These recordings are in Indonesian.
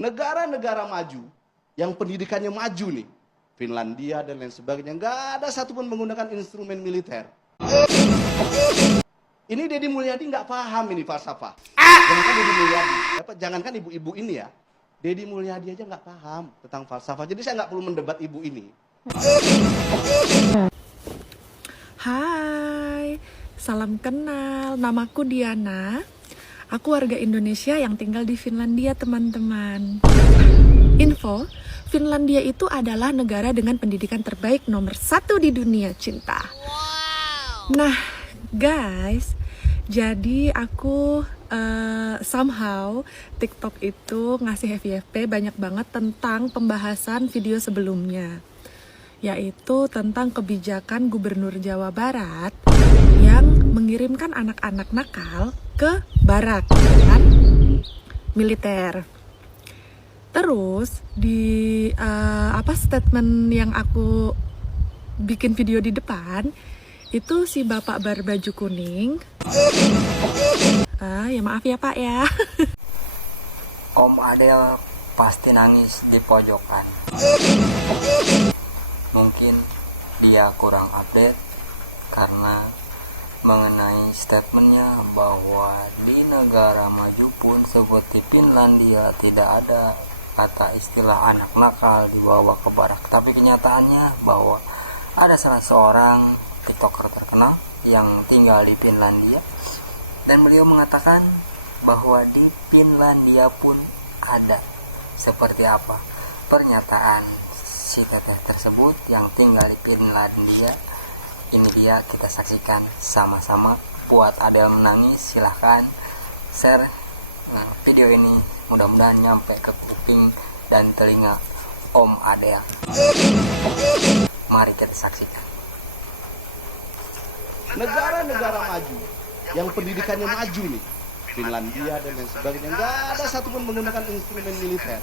Negara-negara maju yang pendidikannya maju nih, Finlandia dan lain sebagainya, nggak ada satupun menggunakan instrumen militer. Ini Deddy Mulyadi nggak paham ini falsafah. Jangankan Deddy Mulyadi, jangankan ibu-ibu ini ya, Deddy Mulyadi aja nggak paham tentang falsafah. Jadi saya nggak perlu mendebat ibu ini. Hai, salam kenal. Namaku Diana. Aku warga Indonesia yang tinggal di Finlandia, teman-teman. Info, Finlandia itu adalah negara dengan pendidikan terbaik nomor 1 di dunia, cinta. Nah, guys, jadi aku somehow TikTok itu ngasih FYP banyak banget tentang pembahasan video sebelumnya, yaitu tentang kebijakan Gubernur Jawa Barat yang mengirimkan anak-anak nakal ke barak, kan? Militer. Terus di statement yang aku bikin video di depan itu si bapak berbaju kuning, ya maaf ya pak ya. Om Adel pasti nangis di pojokan. Mungkin dia kurang update karena mengenai statementnya bahwa di negara maju pun seperti Finlandia tidak ada kata istilah anak nakal dibawa ke barak. Tapi kenyataannya bahwa ada salah seorang TikToker terkenal yang tinggal di Finlandia dan beliau mengatakan bahwa di Finlandia pun ada. Seperti apa pernyataan si teteh tersebut yang tinggal di Finlandia? Ini dia, kita saksikan sama-sama. Buat Adel menangis, silahkan share video ini, mudah-mudahan nyampe ke kuping dan telinga Om Adel. Mari kita saksikan. Negara-negara maju yang pendidikannya maju nih, Finlandia dan lain sebagainya, nggak ada satupun menggunakan instrumen militer.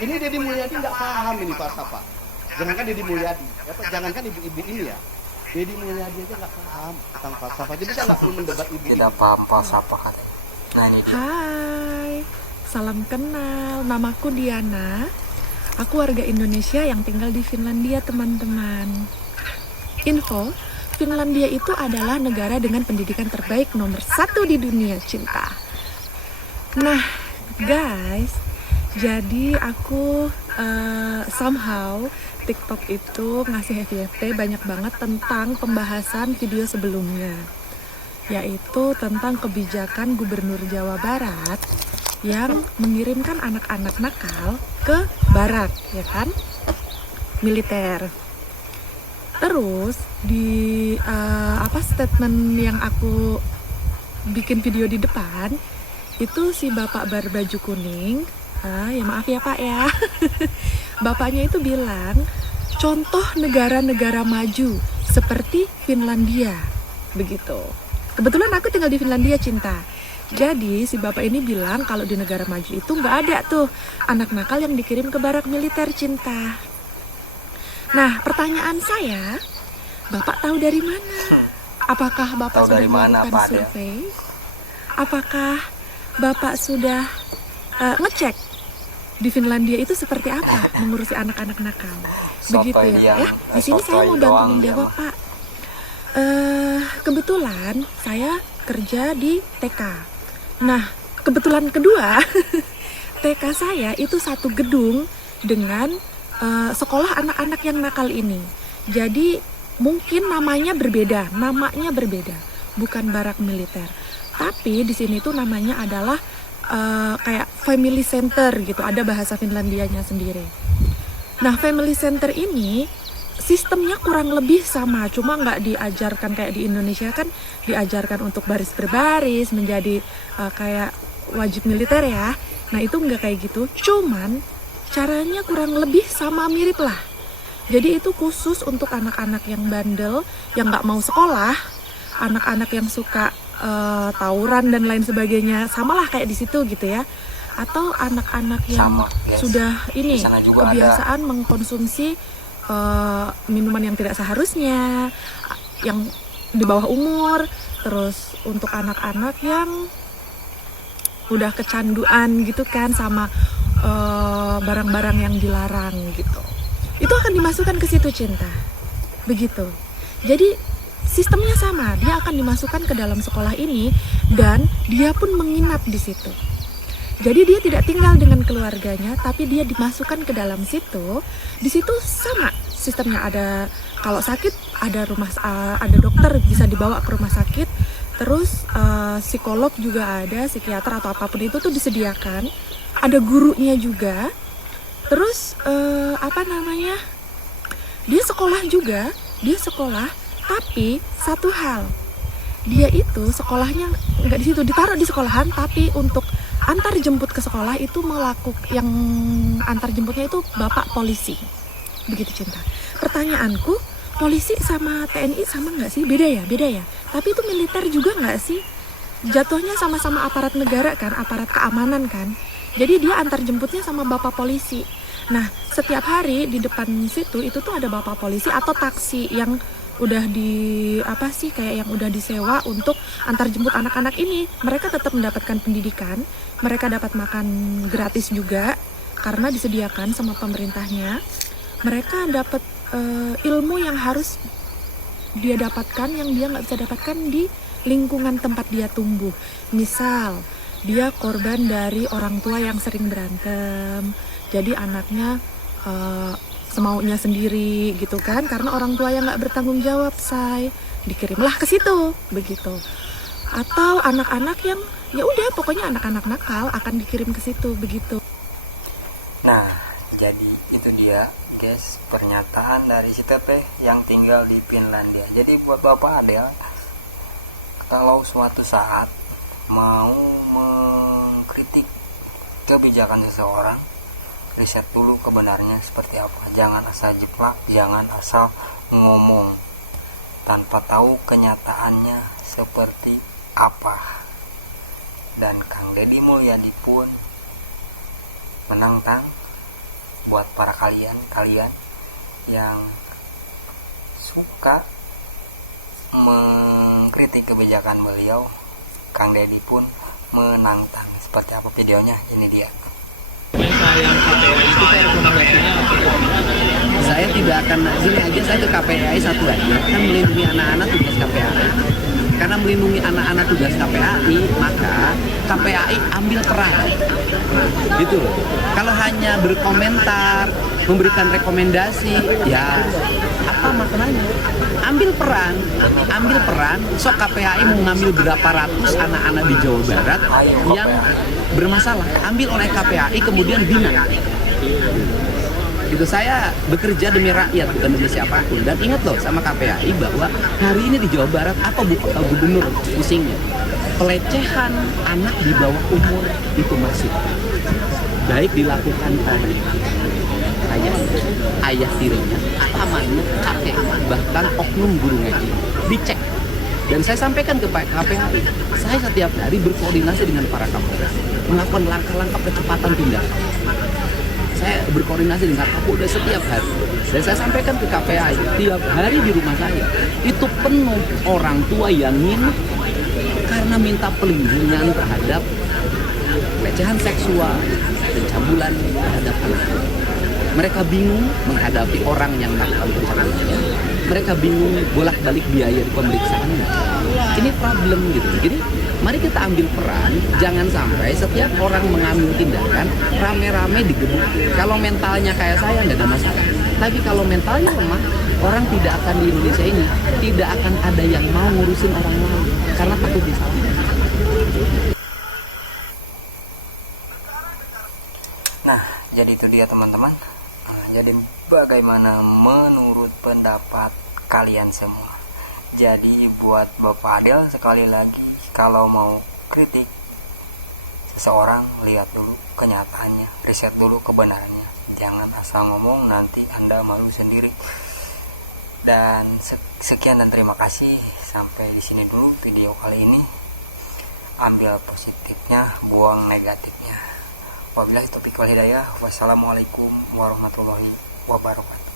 Ini Deddy Mulyadi nggak paham ini falsafah. Jangankan Deddy Mulyadi, jangankan ibu-ibu ini ya, Deddy Mulyadi aja nggak paham tentang falsafah. Jadi saya nggak perlu mendebat ibu ini. Tidak paham falsafah katanya. Nah ini dia. Hai, salam kenal. Namaku Diana. Aku warga Indonesia yang tinggal di Finlandia, teman-teman. Info, Finlandia itu adalah negara dengan pendidikan terbaik nomor 1 di dunia, cinta. Nah, guys, jadi aku somehow TikTok itu ngasih FYP banyak banget tentang pembahasan video sebelumnya, yaitu tentang kebijakan Gubernur Jawa Barat yang mengirimkan anak-anak nakal ke barak, ya kan? Militer. Terus di statement yang aku bikin video di depan itu si bapak berbaju kuning, ya maaf ya pak ya. Bapaknya itu bilang contoh negara-negara maju seperti Finlandia, begitu. Kebetulan aku tinggal di Finlandia, cinta. Jadi si bapak ini bilang kalau di negara maju itu nggak ada tuh anak nakal yang dikirim ke barak militer, cinta. Nah, pertanyaan saya, bapak tahu dari mana? Apakah bapak Tahu sudah dari mana, melakukan Pak, survei? Apakah bapak sudah ngecek di Finlandia itu seperti apa mengurusi anak-anak nakal? Begitu ya, Pak ya. Di sini saya mau bantu menjawab, Pak. Kebetulan saya kerja di TK. Nah, kebetulan kedua, TK saya itu satu gedung dengan sekolah anak-anak yang nakal ini. Jadi mungkin namanya berbeda, bukan barak militer. Tapi di sini tuh namanya adalah kayak family center gitu, ada bahasa Finlandianya sendiri. Nah, family center ini sistemnya kurang lebih sama, cuma nggak diajarkan kayak di Indonesia kan, diajarkan untuk baris berbaris menjadi kayak wajib militer ya. Nah, itu nggak kayak gitu, cuman caranya kurang lebih sama, mirip lah. Jadi itu khusus untuk anak-anak yang bandel, yang nggak mau sekolah, anak-anak yang suka tawuran dan lain sebagainya, samalah kayak di situ gitu ya. Atau anak-anak yang sudah ini kebiasaan mengkonsumsi minuman yang tidak seharusnya, yang di bawah umur. Terus untuk anak-anak yang udah kecanduan gitu kan sama barang-barang yang dilarang gitu. Itu akan dimasukkan ke situ Cinta. Begitu. Jadi sistemnya sama, dia akan dimasukkan ke dalam sekolah ini dan dia pun menginap di situ. Jadi dia tidak tinggal dengan keluarganya, tapi dia dimasukkan ke dalam situ. Di situ sama sistemnya, ada kalau sakit ada ada dokter bisa dibawa ke rumah sakit. Terus psikolog juga ada, psikiater atau apapun itu tuh disediakan. Ada gurunya juga. Terus dia sekolah juga, tapi satu hal, dia itu sekolahnya nggak di situ, ditaruh di sekolahan, tapi untuk antar jemput ke sekolah itu yang antar jemputnya itu bapak polisi. Begitu Cinta. Pertanyaanku, polisi sama TNI sama nggak sih? Beda ya. Tapi itu militer juga nggak sih? Jatuhnya sama-sama aparat negara kan, aparat keamanan kan. Jadi dia antar jemputnya sama bapak polisi. Nah, setiap hari di depan situ itu tuh ada bapak polisi atau taksi yang udah kayak yang udah disewa untuk antar jemput anak-anak ini. Mereka tetap mendapatkan pendidikan, mereka dapat makan gratis juga karena disediakan sama pemerintahnya. Mereka dapat ilmu yang harus dia dapatkan, yang dia nggak bisa dapatkan di lingkungan tempat dia tumbuh. Misal dia korban dari orang tua yang sering berantem, jadi anaknya semaunya sendiri gitu kan, karena orang tua yang nggak bertanggung jawab, dikirimlah ke situ begitu. Atau anak-anak yang ya udah pokoknya anak-anak nakal akan dikirim ke situ begitu. Nah, jadi itu dia guys pernyataan dari si Teteh yang tinggal di Finlandia. Jadi buat Bapak Adel, kalau suatu saat mau mengkritik kebijakan seseorang, riset dulu kebenarnya seperti apa. Jangan asal jeplak, jangan asal ngomong tanpa tahu kenyataannya seperti apa. Dan Kang Deddy Mulyadi pun menantang buat para kalian yang suka mengkritik kebijakan beliau. Kang Deddy pun menantang. Seperti apa videonya? Ini dia. Saya tidak akan, gini aja, saya ke KPAI satu aja, kan melindungi anak-anak tugas KPAI. Karena melindungi anak-anak tugas KPAI, maka KPAI ambil peran, gitu loh. Kalau hanya berkomentar, memberikan rekomendasi, ya apa maknanya? Ambil peran. So KPAI mau ngambil berapa ratus anak-anak di Jawa Barat yang bermasalah, ambil oleh KPAI kemudian bina. Itu saya bekerja demi rakyat, bukan demi siapapun. Dan ingat loh sama KPAI bahwa hari ini di Jawa Barat apa gubernur pusingnya? Pelecehan anak di bawah umur itu masif. Baik dilakukan oleh ayah tirinya, pamannya, kakek, bahkan oknum guru ngaji. Dicek. Dan saya sampaikan ke KPAI, saya setiap hari berkoordinasi dengan para Kapolres, melakukan langkah-langkah percepatan tindakan. Saya berkoordinasi dengan Kapolda setiap hari. Dan saya sampaikan ke KPAI, tiap hari di rumah saya itu penuh orang tua yang nginep karena minta pelindungan terhadap pelecehan seksual, pencabulan terhadap anak. Mereka bingung menghadapi orang yang melakukan pencabulan. Mereka bingung bolak-balik biaya di pemeriksaan. Ini problem gitu. Jadi mari kita ambil peran, jangan sampai setiap orang mengambil tindakan rame-rame digebuk. Kalau mentalnya kayak saya nggak ada masalah. Tapi kalau mentalnya lemah, orang tidak akan di Indonesia ini tidak akan ada yang mau ngurusin orang lain karena takut disalahkan. Nah, jadi itu dia teman-teman. Jadi bagaimana menurut pendapat kalian semua? Jadi buat Bapak Adel sekali lagi, kalau mau kritik seseorang, lihat dulu kenyataannya, riset dulu kebenarannya. Jangan asal ngomong, nanti Anda malu sendiri. Dan sekian dan terima kasih. Sampai di sini dulu video kali ini. Ambil positifnya, buang negatifnya. Wabillahi taufiq wal hidayah. Wassalamualaikum warahmatullahi wabarakatuh.